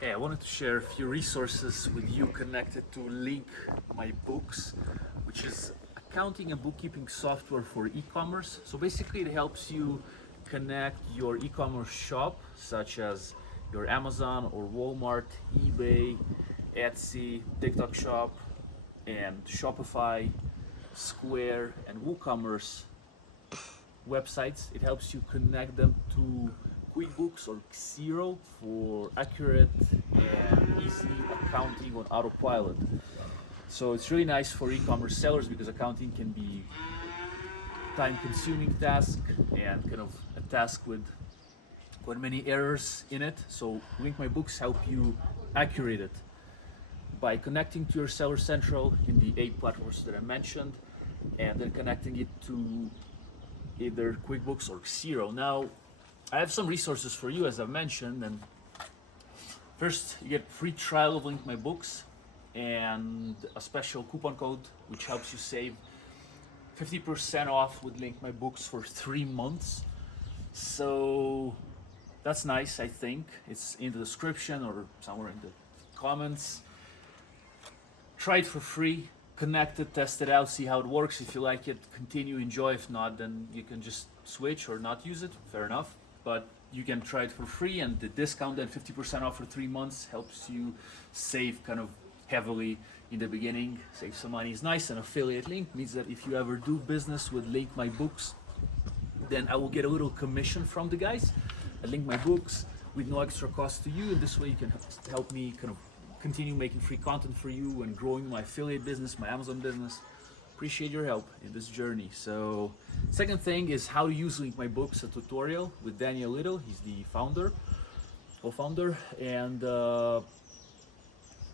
Hey, I wanted to share a few resources with you connected to Link My Books, which is accounting and bookkeeping software for e-commerce. So basically it helps you connect your e-commerce shop, such as your Amazon or Walmart, eBay, Etsy, TikTok shop, and Shopify, Square, and WooCommerce websites. It helps you connect them to QuickBooks or Xero for accurate and easy accounting on autopilot. So it's really nice for e-commerce sellers because accounting can be time-consuming task and kind of a task with quite many errors in it. So Link My Books help you accurate it by connecting to your Seller Central in the 8 platforms that I mentioned, and then connecting it to either QuickBooks or Xero. Now, I have some resources for you, as I've mentioned, and first you get free trial of Link My Books and a special coupon code which helps you save 50% off with Link My Books for 3 months. So that's nice. I think it's in the description or somewhere in the comments. Try it for free, connect it, test it out, see how it works. If you like it, continue, enjoy. If not, then you can just switch or not use it, fair enough. But you can try it for free, and the discount and 50% off for 3 months helps you save kind of heavily in the beginning. Save some money is nice. An affiliate link means that if you ever do business with Link My Books, then I will get a little commission from the guys at Link My Books with no extra cost to you, and this way you can help me kind of continue making free content for you and growing my affiliate business, my Amazon business. Appreciate your help in this journey. So second thing is how to use Link My Books, a tutorial with Daniel Little. He's the co-founder, and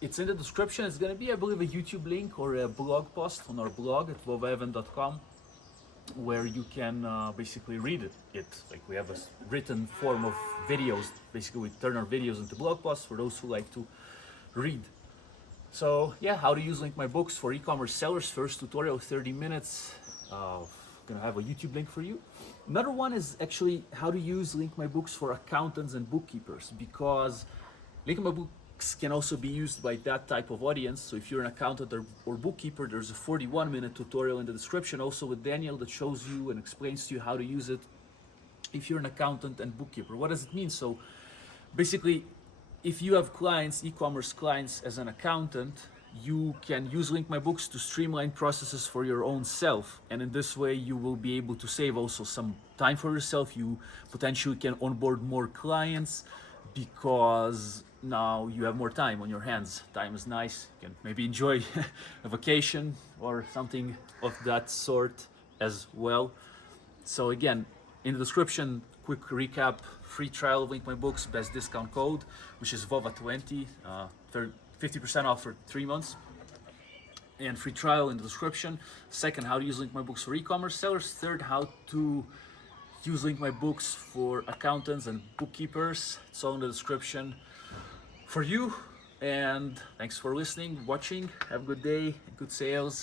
it's in the description. It's gonna be, I believe, a YouTube link or a blog post on our blog at vovaevan.com, where you can basically read it. Like, we have a written form of videos. Basically, we turn our videos into blog posts for those who like to read. So yeah, how to use Link My Books for e-commerce sellers. First tutorial, 30 minutes. Gonna have a YouTube link for you. Another one is actually how to use Link My Books for accountants and bookkeepers, because Link My Books can also be used by that type of audience. So if you're an accountant or bookkeeper, there's a 41-minute tutorial in the description also with Daniel that shows you and explains to you how to use it if you're an accountant and bookkeeper. What does it mean? So basically, if you have clients, e-commerce clients, as an accountant, you can use Link My Books to streamline processes for your own self. And in this way, you will be able to save also some time for yourself. You potentially can onboard more clients because now you have more time on your hands. Time is nice. You can maybe enjoy a vacation or something of that sort as well. So again, in the description, quick recap, free trial of Link My Books, best discount code, which is VOVA20, 50% off for 3 months, and free trial in the description. Second, how to use Link My Books for e-commerce sellers. Third, how to use Link My Books for accountants and bookkeepers. It's all in the description for you. And thanks for listening, watching. Have a good day, good sales.